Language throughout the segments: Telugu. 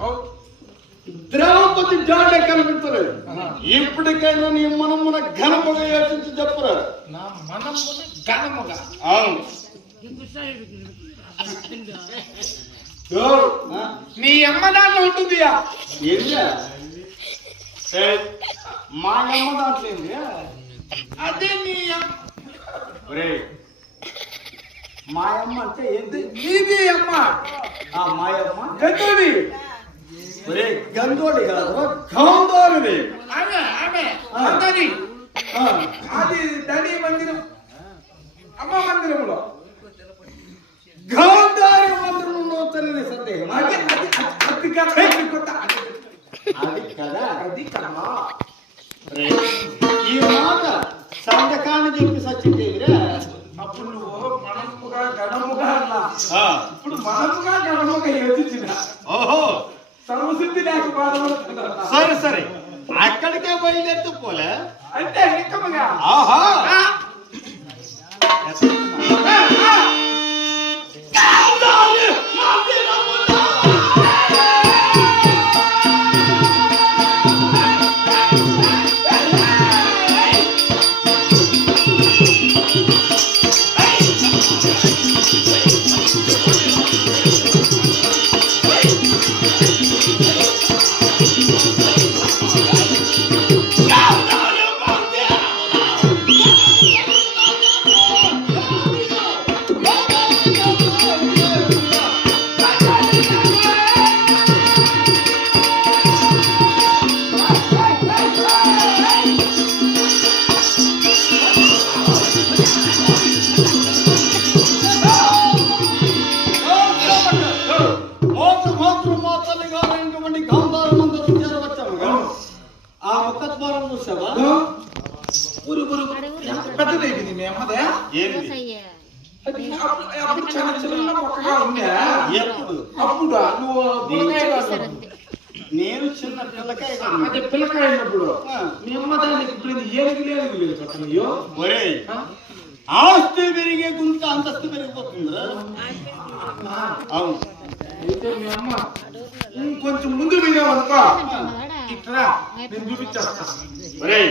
ఓ, ద్రౌపది జాడే కనిపించలేదు. ఇప్పటికైనా నీ మనమున ఘనముగా యోచించి చెప్పరా నా మనమున ఘనముగా అవును ఎవరు? ఆ? నీ అమ్మ దాంట్లో? ఏయ్, మా అమ్మ దాంట్లో ఏంది? అదే నీ అమ్మ మా అమ్మ అంటే ఏంటి నీది అమ్మ ఆ మాయమ్మ? గంటది ఒరే గంగోడి కాదు. గౌందోరిది ఆమె ఆమె ఆ, అది దని మందిరం. అమ్మ మందిరంలో. గౌందారి మంత్రంలో తెలియని సందేహం. అది అది అది- కదా. అది కదా. అది కదా. ఈ మాట సంతకాన్ని చెప్పి సచ్చిందేవిరా అప్పుడు నువ్వు మనముగా గణముగా అన్నా. మనముగా గణముగా యోచించిన. ఓహో. సర్వసిద్ధి లేక బాధపడుతున్నా సరే సరే. అక్కడికే బయలుదేరుతూ పోలే? అంటే నిక్కముగా ఆహా. ఏంది ఎప్పుడు? అప్పుడు నువ్వు. నేను చిన్న పిల్లకాయ అదే పిల్లకాయ. మీ అమ్మ ఇప్పుడు ఇది ఏనుగు లేదు అయ్యో? ఆస్తి పెరిగే గుంత అంతస్తు పెరిగిపోతుందిరా అవును. అయితే మీ అమ్మ ఇంకొంచెం ముందు పోయావనుకో ఇట్లా నేను చూపించేస్తా. ఒరేయ్.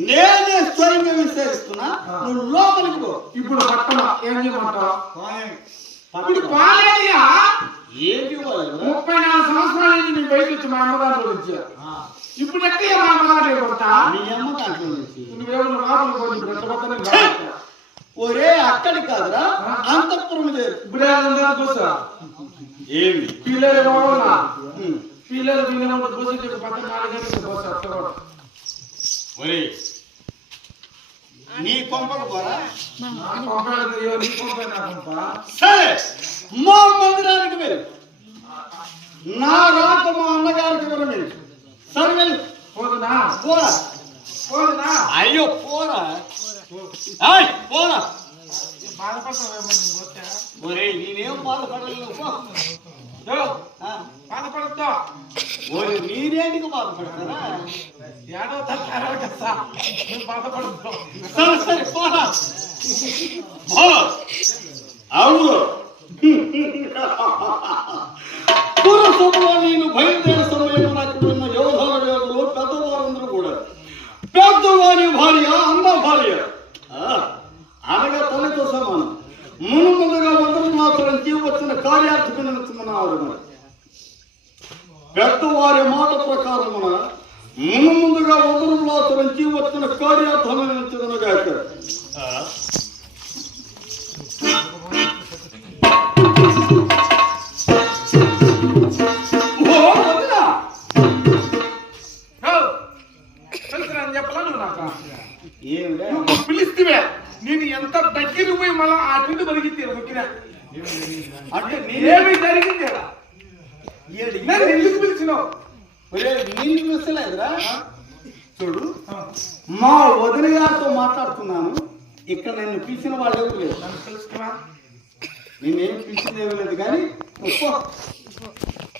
నేనే స్వయంగా విచారిస్తున్నా నువ్వు లోపలికి పో. ఇప్పుడు పట్టణ ఏం చేయమంటావు ఇప్పుడు. పాలేదియా ఏంటి? ముప్పై నాలుగు సంవత్సరాల నుంచి నేను బయట వచ్చి మా అమ్మగారి నుంచి ఇప్పుడు ఎక్కడ మా అమ్మగారు కొడతా మీ అమ్మ దాంట్లో నుంచి. నువ్వేమో లోపలికి పోయి. ఒరే అక్కడి కాదురా అంతఃపురం ఇప్పుడు చూసా? ఏమి? పిల్లలు ఉమ్. పిల్లలు పిల్లలు చెప్పి పక్కన నాలుగు పోసా కూడా ఒరే నీ కొంపకు పోరా? సరే మా మందిరానికి వెళ్ళు. నా రాక మా అన్నగారికి విరమించు సరే వెళ్ళు. పోదునా? పోరా. పోదునా? అయ్యో పోరా. పోరా. బాధపడతావేమో ఒరే నేనేం బాధపడలేదు పో. యో, ఆ, బాధపడద్దు ఒరే మీరేంటికి బాధపడతారా ఏడో తగ్గారో కదా నువ్వు బాధపడద్దు సరే సరే పోరా పో. అవును పురసభలో నేను బయలుదేరే సమయంలో నాకు ఉన్న యోధాల యోధులు పెద్దవారందరూ కూడా పెద్దవారి భార్య అన్న భార్య ఆ, అనగా తనతో సమానం మునుముందుగా వందలు మాత్రం వచ్చిన కార్యార్థకున్నారు మరి పెద్దవారి మాట ప్రకారమున మునుముందుగా వందలు మాత్రం వచ్చిన కార్యార్థమైనగాక నన్ను ఎందుకు పిలిచినావు? ఒరేయ్, నేను పిలిచలేదురా చూడు మా వదిన గారితో మాట్లాడుతున్నాను. ఇక్కడ నన్ను పిలిచిన వాళ్ళు ఎవరు లేదు నేనేం పిలిచింది ఏమీ లేదు కానీ.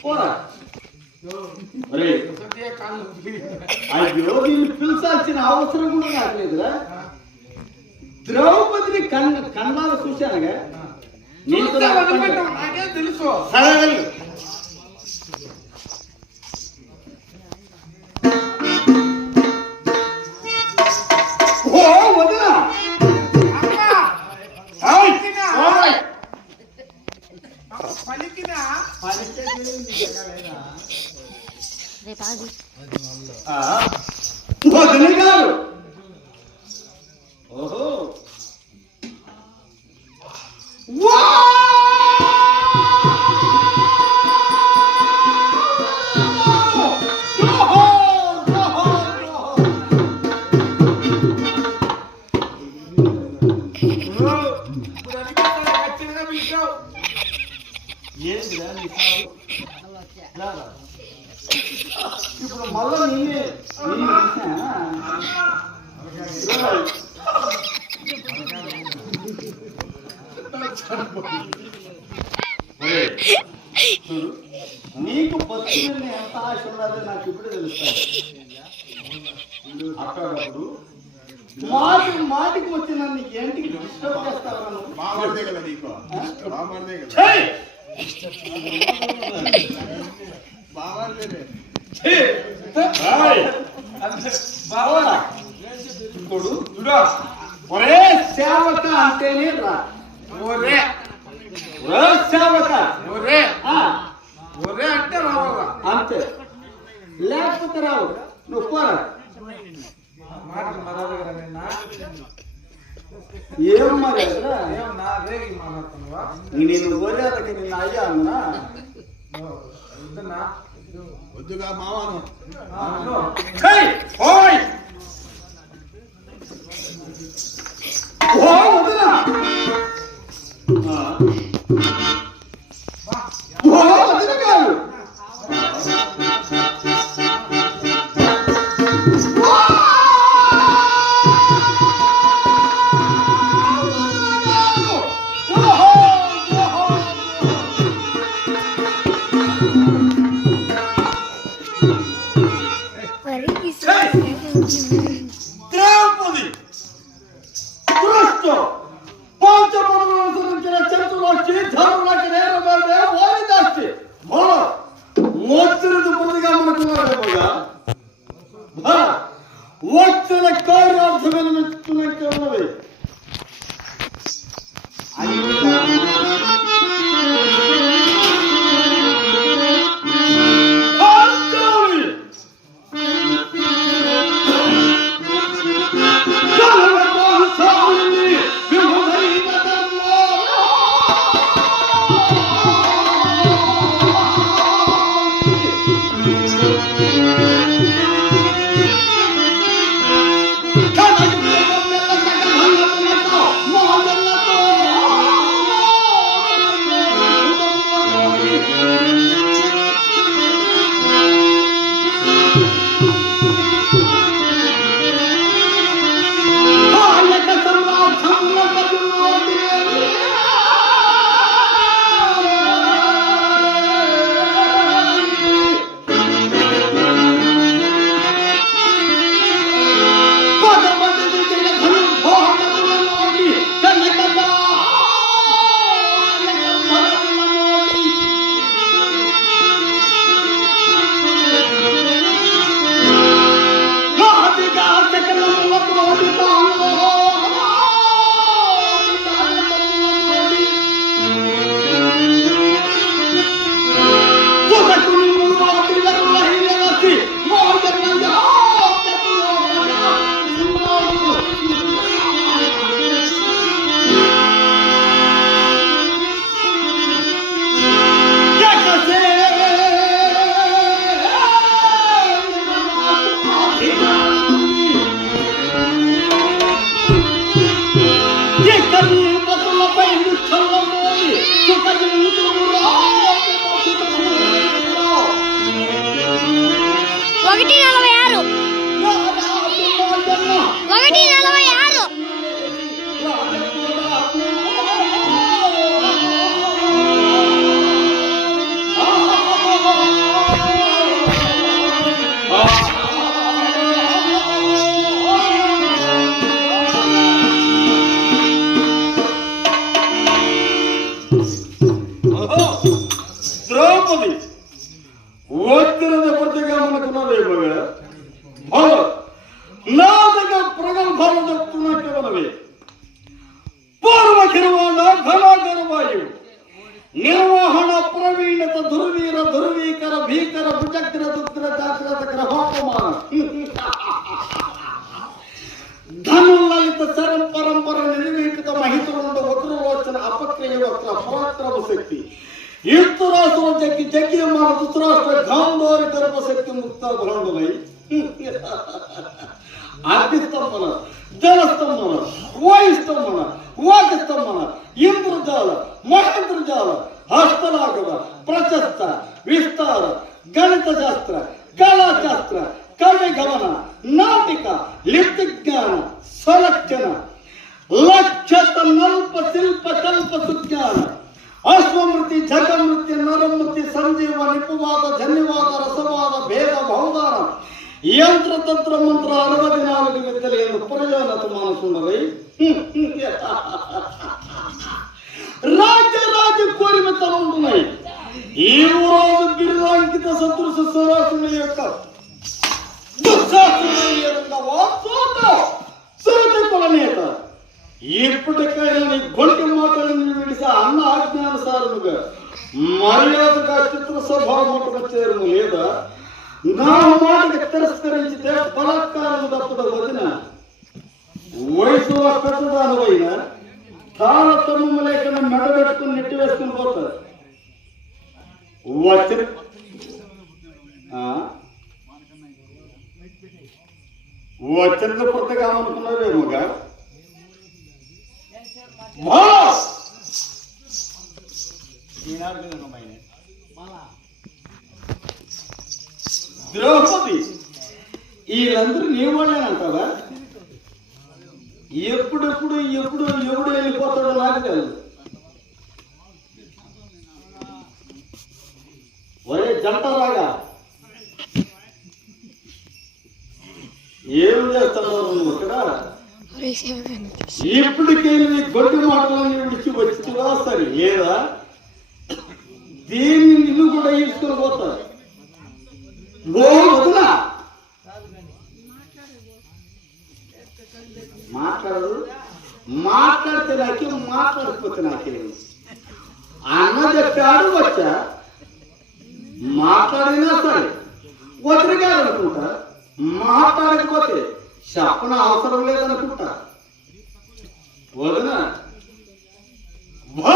పోరా. అయ్యో పిలిచాల్సిన అవసరం కూడా నాకు లేదురా. ద్రౌపదిని కన్న కన్నాలు చూశానుగా. నాకేం తెలుసు? సరే చూడు, నీకు మీద ఎంత ఆశ ఉన్నదో నాకు ఇప్పుడు తెలుస్తాయి. అక్కడప్పుడు మాటి మాటికి వచ్చి నన్ను ఏంటికి డిస్టర్బ్ చేస్తావా నువ్వు? కదా నీకు? బాగుందే కదా! ఇప్పుడు చూడు, ఒరే సేవక అంటేనే రా. ఒరే. ఒరే ఒరే. అంటే రావాలా అంతే. లేకపోతే రావు. నువ్వు పోరా. ఏం మరి నేను ఒరేదకి నిన్న అయ్యా అన్నా? వద్దుగా మావాను. ఛేయ్! ఓయ్! ద్రౌపది İstanbul'dan ಮಾನಸುಂಡರೈ ರಾಜ್ಯ ರಾಜ್ಯ కోరిన తలంటున్నాయి ఈ రోజు బిరుదాంకిత సదృశ సరాసుని యొక్క దుశ్శాసనుని యొక్క వాస్తవం సురతి కులనేత ఇప్పటికైనా నీ గొంటి మాటలను విడిసి అన్న ఆజ్ఞానుసారముగా మర్యాదగా చిత్ర స్వభావం చేరము లేదా నా మాటకి తిరస్కరించితే బలాత్కారం తప్పద వదిన వయసులో పెద్దదానివైన తారతమ్యము లేకుండా మెడ పెట్టుకుని నెట్టి వేసుకుని పోతారు. వచ్చిన ఆ? వచ్చినది పుట్టగా అనుకున్నావేమోగా ద్రౌపది వీళ్ళందరూ నీ వాళ్ళేనంటావా ఎప్పుడెప్పుడు ఎప్పుడు ఎవడు వెళ్ళిపోతాడో నాకు తెలియదు ఒరే జంటరాగా ఏం చేస్తున్నావు నువ్వు ఇక్కడ? ఇప్పటికెళ్ళి నీ గొడ్డు మాటలన్నీ విడిచి వచ్చివా సరే లేదా? దీన్ని నిన్ను కూడా ఈడ్చుకుని పోతారు. ఓ మాట్లాడు మాట్లాడితే నాకే మాట్లాడకపోతే నాకేమి అన్న చెప్పాడు వచ్చా? మాట్లాడినా సరే. వదిలిగాడు అనుకుంటా? మాట్లాడకపోతే చెప్పన అవసరం లేదనుకుంటా. వదిన భో